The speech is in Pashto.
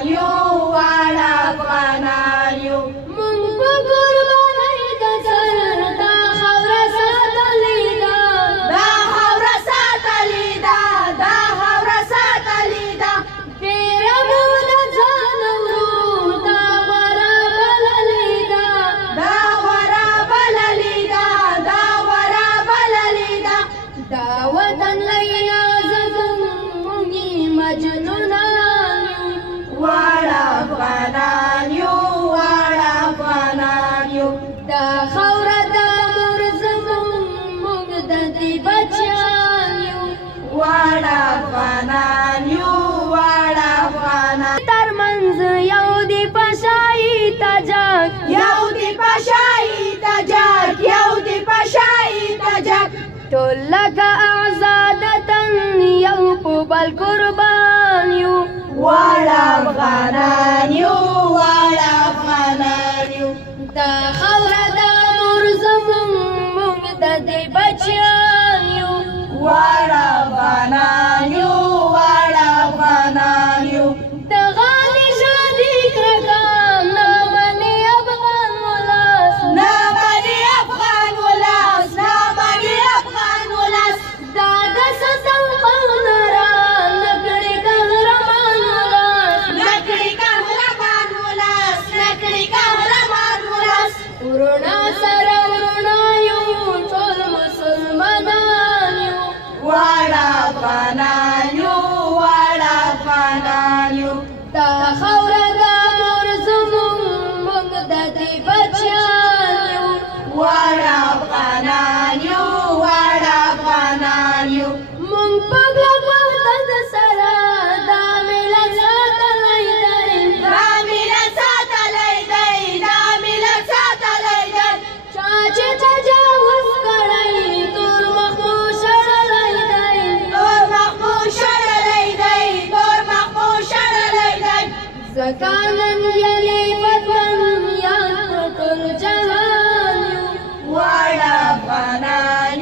افغانان یو واړه افغانان یو مونږ په قربانۍ د سر دا خاوره ساتلې ده دا خاوره ساتلې ده دا خاوره ساتلې ده ډېره مو د ځان ورو دا غوره بللې ده دا غوره بللې ده دا غوره بللې ده دا وطن لیلا زمونږ مجنونان یو واړه افغانان یو واړه افغانان یو دا خاوره د مور زمونږ د دې بچیان یو واړه افغانان یو واړه افغانان ترمنځ یو د پشایي تجک یو د پشایي تجک یو د پشایي تجک ټول لکه آزادتن یو په بل قربان یو واړه افغانان یو واړه افغانان یو دا خاوره د مور زمونږ د دې بچیان یو واړه افغانان یو واړه افغانان یو د غالي شادي کرکان نه مني افغان ولاس نه مني افغان ولاس نه مني افغان ولاس دا د ستم قهرمان نکړي قهرمان ولاس نکړي قهرمان ولاس نکړي قهرمان ولاس وروڼه سره وروڼه یو ټول مسلمانان یو واړه افغانان یو واړه افغانان یو دا خاوره د مور زمونږ د دې بچیان یو واړه افغانان یو واړه افغانان یو مونږ په ګلک وطن سره دا ملت ساتلی دی دا ملت ساتلی دی دا ملت ساتلی دی چا چې تجاوز کړی تور مخ مو شړلی دی تور مخ مو شړلی دی تور مخ مو شړلی دی ځکه نن یلې وطن یاد کړ ټول جهان یو واړه افغانان